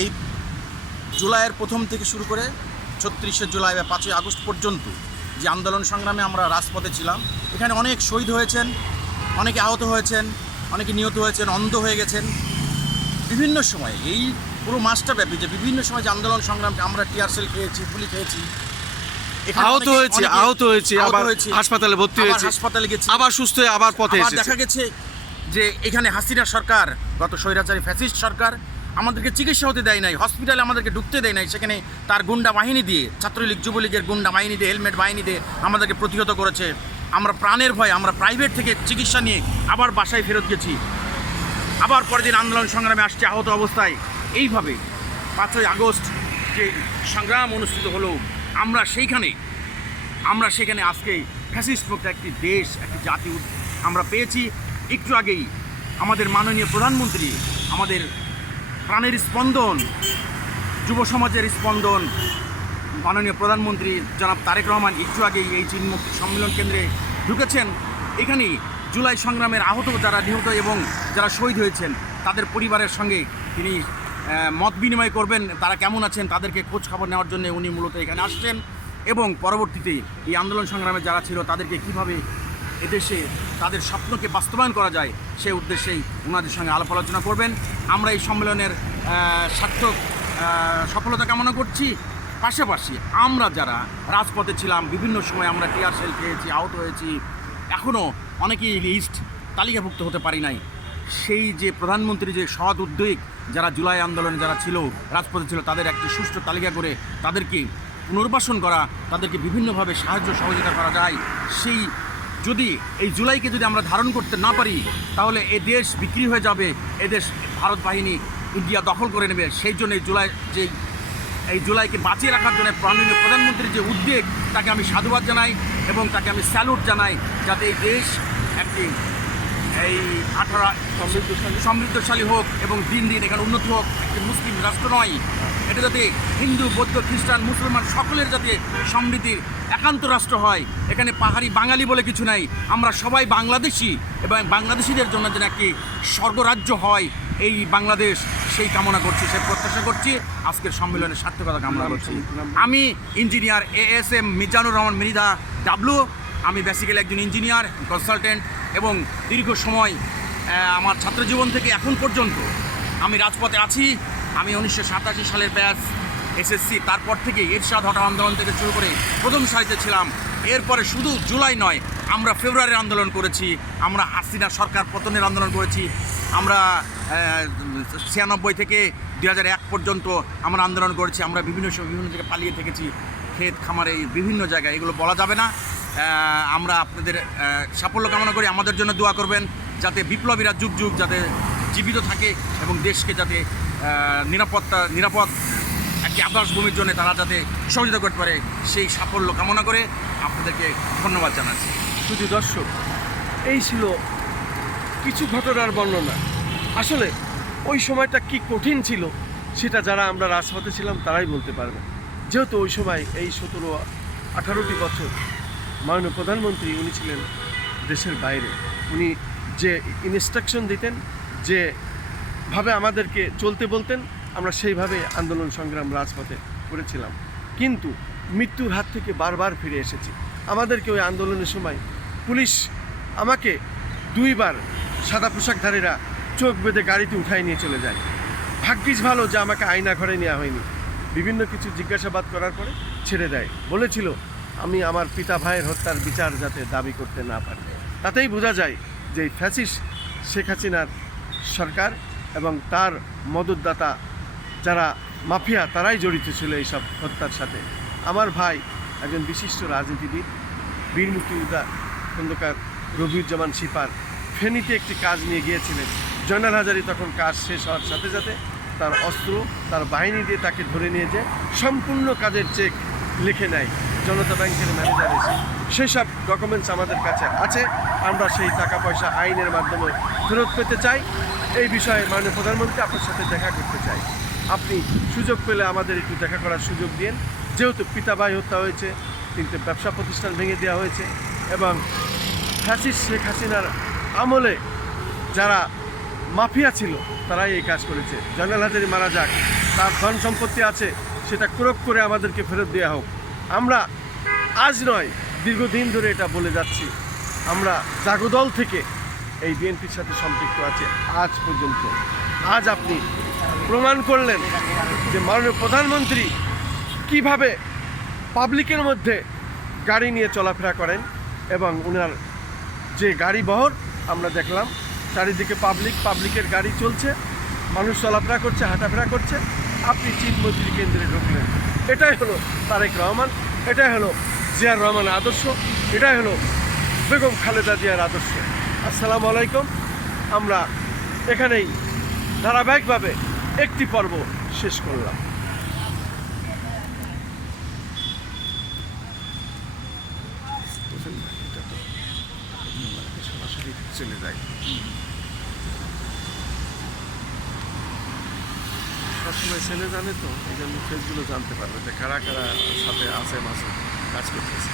এই জুলাইয়ের প্রথম থেকে শুরু করে ৩৬শে জুলাই বা ৫ই আগস্ট পর্যন্ত যে আন্দোলন সংগ্রামে আমরা রাজপথে ছিলাম, এখানে অনেক শহীদ হয়েছেন, অনেকে আহত হয়েছেন, অনেকে নিহত হয়েছেন, অন্ধ হয়ে গেছেন। বিভিন্ন সময়ে এই পুরো মাসটা ব্যাপী যে বিভিন্ন সময় যে আন্দোলন সংগ্রামে আমরা টিয়ার সেল খেয়েছি, গুলি খেয়েছি, আহত হয়েছে, আবার হাসপাতালে ভর্তি হয়েছে, হাসপাতালে গেছি, আবার সুস্থ হয়ে আবার পথে এসেছে। দেখা গেছে যে এখানে হাসিনা সরকার, গত স্বৈরাচারী ফ্যাসিস্ট সরকার আমাদেরকে চিকিৎসা হতে দেয় নাই, হসপিটালে আমাদেরকে ঢুকতে দেয় নাই, সেখানে তার গুন্ডা বাহিনী দিয়ে, ছাত্রলীগ যুবলীগের গুন্ডা বাহিনী দিয়ে, হেলমেট বাহিনী দিয়ে আমাদেরকে প্রতিহত করেছে। আমরা প্রাণের ভয় আমরা প্রাইভেট থেকে চিকিৎসা নিয়ে আবার বাসায় ফেরত গেছি, আবার পরের দিন আন্দোলন সংগ্রামে আসছে আহত অবস্থায়। এইভাবে ৫ই আগস্ট যে সংগ্রাম অনুষ্ঠিত হলো, আমরা সেখানে আজকে ফ্যাসিস্ট মুক্ত একটি দেশ, একটি জাতি আমরা পেয়েছি। একটু আগেই আমাদের মাননীয় প্রধানমন্ত্রী, আমাদের প্রাণের স্পন্দন, যুব সমাজের স্পন্দন, মাননীয় প্রধানমন্ত্রী জনাব তারেক রহমান একটু আগেই এই চীন মুক্তি সম্মেলন কেন্দ্রে ঢুকেছেন। এখানেই জুলাই সংগ্রামের আহত, যারা নিহত এবং যারা শহীদ হয়েছেন তাদের পরিবারের সঙ্গে তিনি মত বিনিময় করবেন, তারা কেমন আছেন তাদেরকে খোঁজ খবর নেওয়ার জন্য উনি মূলত এখানে আসছেন। এবং পরবর্তীতে এই আন্দোলন সংগ্রামে যারা ছিল তাদেরকে কীভাবে এদেশে তাদের স্বপ্নকে বাস্তবায়ন করা যায় সেই উদ্দেশ্যেই ওনাদের সঙ্গে আলাপ আলোচনা করবেন। আমরা এই সম্মেলনের সার্থক সফলতা কামনা করছি। পাশাপাশি আমরা যারা রাজপথে ছিলাম, বিভিন্ন সময় আমরা টিয়ার সেল খেয়েছি, আহত হয়েছি, এখনও অনেকেই লিস্ট তালিকাভুক্ত হতে পারি নাই। সেই যে প্রধানমন্ত্রী যে সৎ উদ্যোগ, যারা জুলাই আন্দোলনে যারা ছিল, রাজপথে ছিল, তাদের একটি সুষ্ঠু তালিকা করে তাদেরকে পুনর্বাসন করা, তাদেরকে বিভিন্নভাবে সাহায্য সহযোগিতা করা যায়, সেই যদি এই জুলাইকে যদি আমরা ধারণ করতে না পারি তাহলে এ দেশ বিক্রি হয়ে যাবে, এদেশ ভারত বাহিনী ইন্ডিয়া দখল করে নেবে। সেই জন্য এই জুলাইকে বাঁচিয়ে রাখার জন্য মাননীয় প্রধানমন্ত্রীর যে উদ্যোগ, তাকে আমি সাধুবাদ জানাই এবং তাকে আমি স্যালুট জানাই, যাতে এই দেশ একটি সমৃদ্ধশালী হোক এবং দিন দিন এখানে উন্নতি হোক। একটি মুসলিম রাষ্ট্র নয়, এটা যাতে হিন্দু, বৌদ্ধ, খ্রিস্টান, মুসলমান সকলের যাতে সমৃদ্ধির একান্ত রাষ্ট্র হয়। এখানে পাহাড়ি বাঙালি বলে কিছু নাই, আমরা সবাই বাংলাদেশি এবং বাংলাদেশিদের জন্য যেন একটি স্বর্গরাজ্য হয় এই বাংলাদেশ, সেই কামনা করছি, সেই প্রত্যাশা করছি। আজকের সম্মেলনের সার্থকতা কামনা করছি। আমি engineer ASM Mizanur Rahman Mridha W. আমি বেসিক্যালি একজন ইঞ্জিনিয়ার কনসালটেন্ট এবং দীর্ঘ সময় আমার ছাত্রজীবন থেকে এখন পর্যন্ত আমি রাজপথে আছি। আমি 1987 সালের ব্যাচ SSC, তারপর থেকে এরশাদ হটাও আন্দোলন থেকে শুরু করে প্রথম সারিতে ছিলাম। এরপরে শুধু জুলাই নয়, আমরা ফেব্রুয়ারির আন্দোলন করেছি, আমরা হাসিনা সরকার পতনের আন্দোলন করেছি, আমরা 96 থেকে 2001 পর্যন্ত আমরা আন্দোলন করেছি। আমরা বিভিন্ন সময় বিভিন্ন জায়গায় পালিয়ে থেকেছি, ক্ষেত খামারে, বিভিন্ন জায়গায়, এগুলো বলা যাবে না। আমরা আপনাদের সাফল্য কামনা করি, আমাদের জন্য দোয়া করবেন যাতে বিপ্লবীরা যুগ যুগ যাতে জীবিত থাকে এবং দেশকে যাতে নিরাপদ একটি আবাসভূমির জন্য তারা যাতে সহযোগিতা করতে পারে, সেই সাফল্য কামনা করে আপনাদেরকে ধন্যবাদ জানাচ্ছি। শুধু দর্শক, এই ছিল কিছু ঘটনার বর্ণনা। আসলে ওই সময়টা কি কঠিন ছিল সেটা যারা আমরা রাজপথে ছিলাম তারাই বলতে পারবে। যেহেতু ওই সময় এই 17-18টি বছর মাননীয় প্রধানমন্ত্রী উনি ছিলেন দেশের বাইরে। উনি যে ইনস্ট্রাকশন দিতেন, যেভাবে আমাদেরকে চলতে বলতেন, আমরা সেইভাবে আন্দোলন সংগ্রাম রাজপথে করেছিলাম। কিন্তু মৃত্যুর হাত থেকে বারবার ফিরে এসেছি। আমাদেরকে ওই আন্দোলনের সময় পুলিশ আমাকে 2 বার সাদা পোশাকধারীরা চোখ বেঁধে গাড়িতে উঠায় নিয়ে চলে যায়। ভাগ্যিস ভালো যে আমাকে আয়না ঘরে নেওয়া হয়নি। বিভিন্ন কিছু জিজ্ঞাসাবাদ করার পরে ছেড়ে দেয়। বলেছিল আমি আমার পিতা ভাইয়ের হত্যার বিচার যাতে দাবি করতে না পারি। তাতেই বোঝা যায় যে ফ্যাসিস্ট শেখ হাসিনার সরকার এবং তার মদতদাতা যারা মাফিয়া, তারাই জড়িত ছিল এইসব হত্যার সাথে। আমার ভাই একজন বিশিষ্ট রাজনীতিবিদ, বীর মুক্তিযোদ্ধা খন্দকার রবিউজ্জামান সিপার, ফেনীতে একটি কাজ নিয়ে গিয়েছিলেন। জয়নাল হাজারী তখন কাজ শেষ হওয়ার সাথে সাথে তার অস্ত্র, তার বাহিনী দিয়ে তাকে ধরে নিয়ে যায়, সম্পূর্ণ কাজের চেক লিখে নেয় জনতা ব্যাংকের ম্যানেজার এসে। সেসব ডকুমেন্টস আমাদের কাছে আছে। আমরা সেই টাকা পয়সা আইনের মাধ্যমে ফেরত পেতে চাই। এই বিষয়ে মাননীয় প্রধানমন্ত্রী আপনার সাথে দেখা করতে চাই। আপনি সুযোগ পেলে আমাদের একটু দেখা করার সুযোগ দিন। যেহেতু পিতা ভাই হত্যা হয়েছে, 3টে ব্যবসা প্রতিষ্ঠান ভেঙে দেওয়া হয়েছে এবং ফ্যাসিস্ট শেখ হাসিনার আমলে যারা মাফিয়া ছিল তারাই এই কাজ করেছে। জয়নাল হাজারী মারা যাক, তার ধন সম্পত্তি আছে সেটা ক্রোক করে আমাদেরকে ফেরত দেওয়া হোক। আমরা আজ নয়, দীর্ঘদিন ধরে এটা বলে যাচ্ছি। আমরা জাগদল থেকে এই বিএনপির সাথে সম্পৃক্ত আছে আজ পর্যন্ত। আজ আপনি প্রমাণ করলেন যে মাননীয় প্রধানমন্ত্রী কিভাবে পাবলিকের মধ্যে গাড়ি নিয়ে চলাফেরা করেন, এবং ওনার যে গাড়ি বহর আমরা দেখলাম চারিদিকে পাবলিকের গাড়ি চলছে, মানুষ চলাফেরা করছে, হাঁটাফেরা করছে। আপনি চীন মৈত্রী কেন্দ্রে ঢুকলেন। এটাই হলো তারেক রহমান, এটাই হলো জিয়ার রহমানের আদর্শ, এটাই হলো বেগম খালেদা জিয়ার আদর্শ। আসসালামু আলাইকুম। আমরা এখানেই ধারাবাহিকভাবে একটি পর্ব শেষ করলাম। সরাসরি চলে যায়। সবসময় ছেলে জানে তো, এই জন্য ফেসগুলো জানতে পারবে যে কারা কারা সাথে আছে মাঝে কাজ করতেছে।